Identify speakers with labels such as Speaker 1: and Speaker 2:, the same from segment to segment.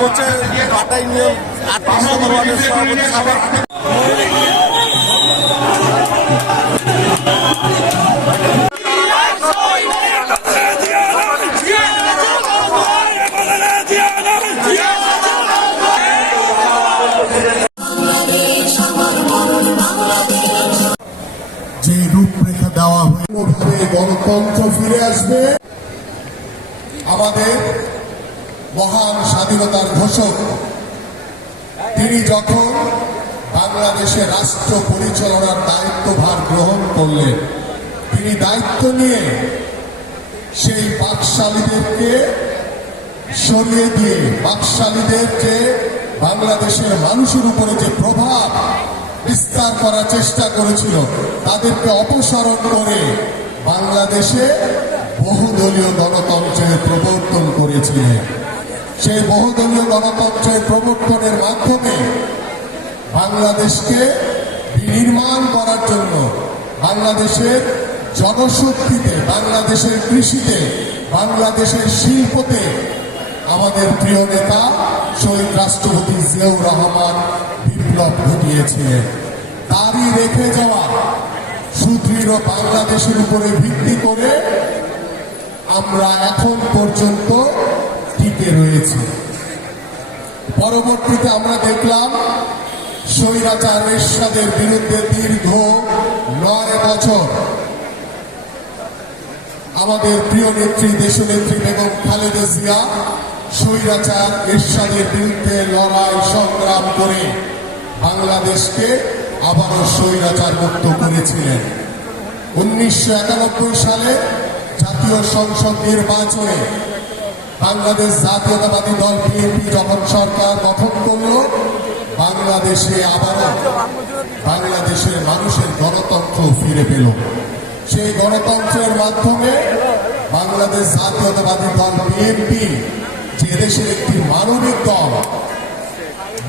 Speaker 1: করছে আটাই নিয়ম আটত্রিশ নম্বর ওয়ার্ডের সভাপতি
Speaker 2: যে রূপরেখা দেওয়া গণতন্ত্র ফিরে আসবে। আমাদের মহান স্বাধীনতার ঘোষক, তিনি যখন বাংলাদেশে রাষ্ট্র পরিচালনার দায়িত্বভার গ্রহণ করলেন, তিনি দায়িত্ব নিয়ে সেই বাকশালীদেরকে সরিয়ে দিয়ে বাকশালীদের যে বাংলাদেশের মানুষের উপরে যে প্রভাব বিস্তার করার চেষ্টা করেছিল, তাদেরকে অপসারণ করে বাংলাদেশে বহুদলীয় গণতন্ত্রের প্রবর্তন করেছিলেন। সেই বহুদলীয় গণতন্ত্রের প্রবর্তনের মাধ্যমে বাংলাদেশকে নির্মাণ করার জন্য বাংলাদেশের জনশক্তিতে, বাংলাদেশের কৃষিতে, বাংলাদেশের শিল্পতে আমাদের প্রিয় নেতা শহীদ রাষ্ট্রপতি জিয়াউর রহমান বিপ্লব ঘটিয়েছিলেন তারই রেখে যাওয়া সুদৃঢ় বাংলাদেশের উপরে ভিত্তি করে আমরা এখন পর্যন্ত টিকে রয়েছি। পরবর্তীতে আমরা দেখলাম স্বৈরাচার এরশাদের বিরুদ্ধে দীর্ঘ নয় বছর আমাদের প্রিয় নেত্রী, দেশনেত্রী বেগম খালেদা জিয়া স্বৈরাচার এরশাদের বিরুদ্ধে লড়াই সংগ্রাম করে বাংলাদেশকে আবারও স্বৈরাচার মুক্ত করেছিলেন। উনিশশো একানব্বই সালে জাতীয় সংসদ নির্বাচনে বাংলাদেশ জাতীয়তাবাদী দল বিএনপি যখন সরকার গঠন করল, বাংলাদেশে আবারও বাংলাদেশের মানুষের গণতন্ত্র ফিরে পেল। সেই গণতন্ত্রের মাধ্যমে বাংলাদেশ জাতীয়তাবাদী দল বিএনপি যে দেশের একটি মানবিক দল,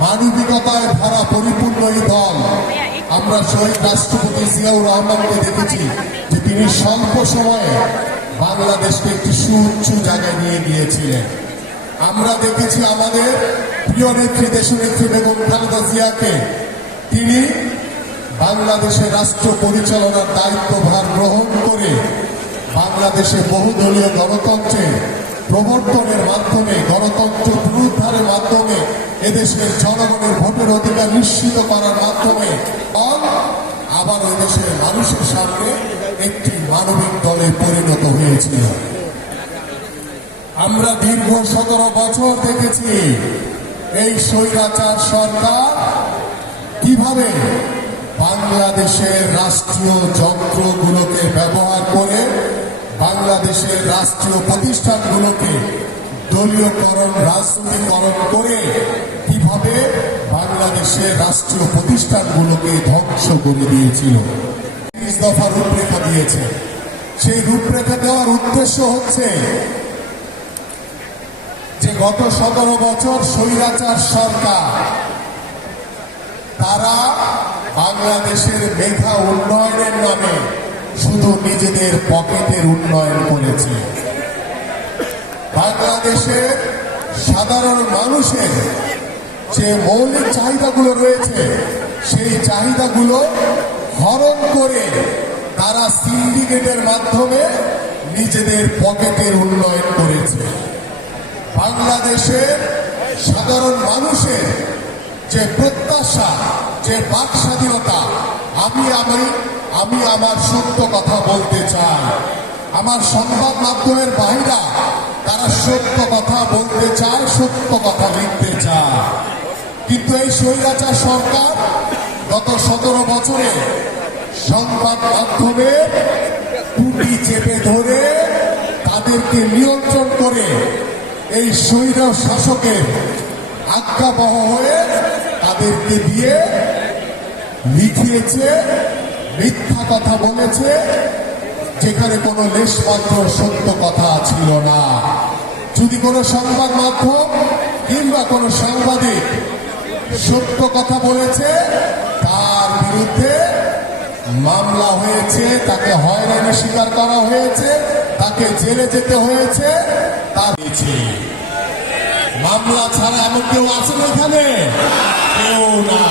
Speaker 2: মানবিকতায় ভরা পরিপূর্ণ এই দল, আমরা শহীদ রাষ্ট্রপতি জিয়াউর রহমানকে দেখেছি যে তিনি স্বল্প সময়ে বাংলাদেশকে একটি সুউচ্চ জায়গায় নিয়ে গিয়েছিলেন। আমরা দেখেছি আমাদের প্রিয় নেত্রী দেশনেত্রী বেগম খালেদা জিয়াকে। তিনি বাংলাদেশের রাষ্ট্র পরিচালনার দায়িত্বভার গ্রহণ করে বাংলাদেশে বহুদলীয় গণতন্ত্রের প্রবর্তনের মাধ্যমে, গণতন্ত্র পুনরুদ্ধারের মাধ্যমে এদেশের জনগণের ভোটের অধিকার নিশ্চিত করার মাধ্যমে আবার এদেশের মানুষের সামনে একটি মানবিক দলে পরিণত হয়েছিল আমরা দীর্ঘ সতেরো বছর দেখেছি এই স্বৈরাচার সরকার কীভাবে বাংলাদেশের রাষ্ট্রীয় যন্ত্রগুলোকে ব্যবহার করে বাংলাদেশের রাষ্ট্রীয় প্রতিষ্ঠানগুলোকে দলীয়করণ, রাজনীতিকরণ করে কীভাবে বাংলাদেশের রাষ্ট্রীয় প্রতিষ্ঠানগুলোকে ধ্বংস করে দিয়েছিল। দফা রূপরেখা দিয়েছে। সেই রূপরেখা দেওয়ার উদ্দেশ্য হচ্ছে যে গত সতেরো বছর স্বৈরাচার সরকার, তারা বাংলাদেশের মেধা উন্নয়নের নামে শুধু নিজেদের পকেটের উন্নয়ন করেছে। বাংলাদেশের সাধারণ মানুষের যে মৌলিক চাহিদাগুলো রয়েছে, সেই চাহিদাগুলো হরণ করে তারা সিন্ডিকেটের মাধ্যমে নিজেদের পকেটের উন্নয়ন করেছে। বাংলাদেশের সাধারণ মানুষের যে প্রত্যাশা, যে বাক স্বাধীনতা, আমি আমি আমি আমার সত্য কথা বলতে চাই। আমার সংবাদ মাধ্যমের বাহিরা তারা সত্য কথা বলতে চায়, সত্য কথা লিখতে চায়। কিন্তু এই স্বৈরাচার সরকার গত সতেরো বছরে সংবাদ মাধ্যমে টুটি চেপে ধরে তাদেরকে নিয়ন্ত্রণ করে এই স্বৈর শাসকের আজ্ঞাবহ হয়ে তাদেরকে দিয়ে লিখিয়েছে, মিথ্যা কথা বলেছে, যেখানে কোনো লেশমাত্র সত্য কথা ছিল না। যদি কোনো সংবাদ মাধ্যম কিংবা কোনো সাংবাদিক সত্য কথা বলেছে, তার বিরুদ্ধে মামলা হয়েছে, তাকে হয়রানি স্বীকার করা হয়েছে, তাকে জেলে যেতে হয়েছে, তা দিয়েছে। মামলা ছাড়া এমন কেউ আছেন এখানে? কেউ না।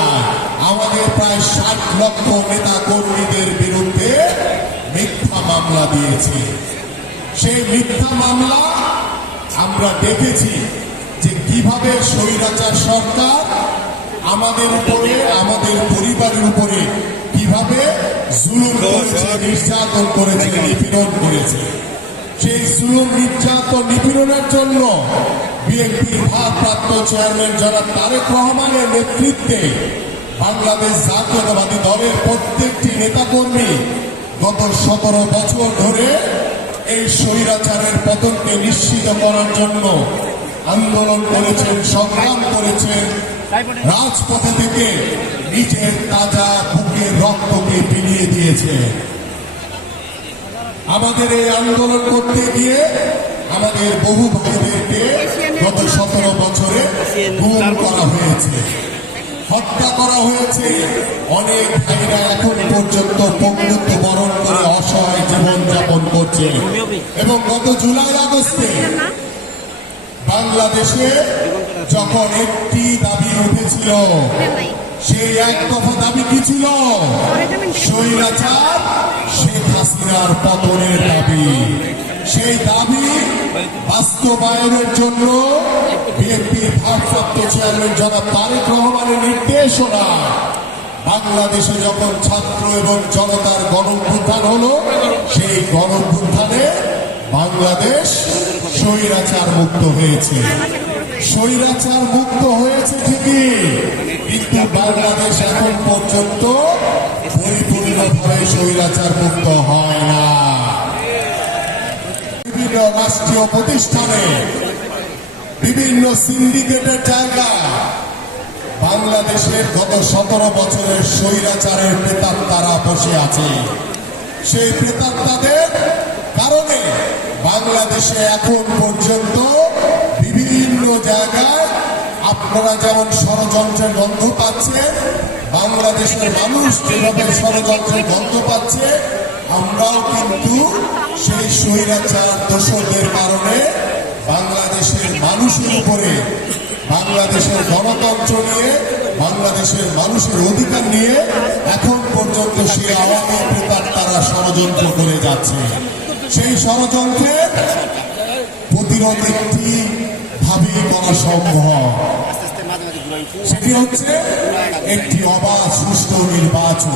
Speaker 2: আমাদের প্রায় ষাট লক্ষ নেতা কর্মীদের বিরুদ্ধে মিথ্যা মামলা দিয়েছে। সেই মিথ্যা মামলা আমরা দেখেছি যে কীভাবে স্বৈরাচার সরকার আমাদের উপরে, আমাদের পরিবারের উপরে কীভাবে জুলুম করেছে নির্যাতন করেছে নিপীড়ন করেছে? সেই জুলুম নির্যাতন নিপীড়নের জন্য বিএনপির ভারপ্রাপ্ত চেয়ারম্যান জনাব তারেক রহমানের নেতৃত্বে বাংলাদেশ জাতীয়তাবাদী দলের প্রত্যেকটি নেতাকর্মী গত সতেরো বছর ধরে এই স্বৈরাচারের পতনকে নিশ্চিত করার জন্য আন্দোলন করেছেন সংগ্রাম করেছেন। রাজপথে থেকে নিজের তাজা বুকের রক্তকে বিলিয়ে দিয়েছে। আমাদের এই আন্দোলন করতে গিয়ে আমাদের বহু ভাইদেরকে গত সতেরো বছরে গুম করা হয়েছে। হত্যা করা হয়েছে। অনেক ভাইরা এখন পর্যন্ত পঙ্গুত্ব বরণ করে অসহায় জীবন যাপন করছে। এবং গত জুলাই আগস্টে বাংলাদেশে যখন একটি দাবি উঠেছিল সেই এক দফা দাবি কি ছিল? স্বৈরাচার, শেখ হাসিনার পতনের দাবি। সেই দাবি বাস্তবায়নের জন্য বিএনপির ভারপ্রাপ্ত চেয়ারম্যান জনাব তারেক রহমানের নির্দেশনা। বাংলাদেশে যখন ছাত্র এবং জনতার গণভ্যুত্থান হলো, সেই গণভ্যুত্থানে বাংলাদেশ স্বৈরাচার মুক্ত হয়েছে। স্বৈরাচার মুক্ত হয়েছে ঠিকই। কিন্তু বাংলাদেশ এখন পর্যন্ত পরিপূর্ণভাবে স্বৈরাচার মুক্ত হয় না। বিভিন্ন রাষ্ট্রীয় প্রতিষ্ঠানে, বিভিন্ন সিন্ডিকেটের জায়গা বাংলাদেশের গত সতেরো বছরের স্বৈরাচারের তারা বসে আছে। সেই প্রেতাত্মাদের কারণে বাংলাদেশে এখন পর্যন্ত জায়গায় আপনারা যেমন ষড়যন্ত্রের গন্ধ পাচ্ছেন, বাংলাদেশের মানুষ যেভাবে ষড়যন্ত্রের গন্ধ পাচ্ছে, আমরাও কিন্তু সেই স্বৈরাচার দোষরদের কারণে বাংলাদেশের মানুষের উপরে, বাংলাদেশের গণতন্ত্র নিয়ে, বাংলাদেশের মানুষের অধিকার নিয়ে এখন পর্যন্ত সেই আওয়ামী প্রেতার তারা ষড়যন্ত্র করে যাচ্ছে। সেই ষড়যন্ত্রের প্রতিরোধ সম্ভব সেটি হচ্ছে একটি অবাধ সুষ্ঠু নির্বাচন।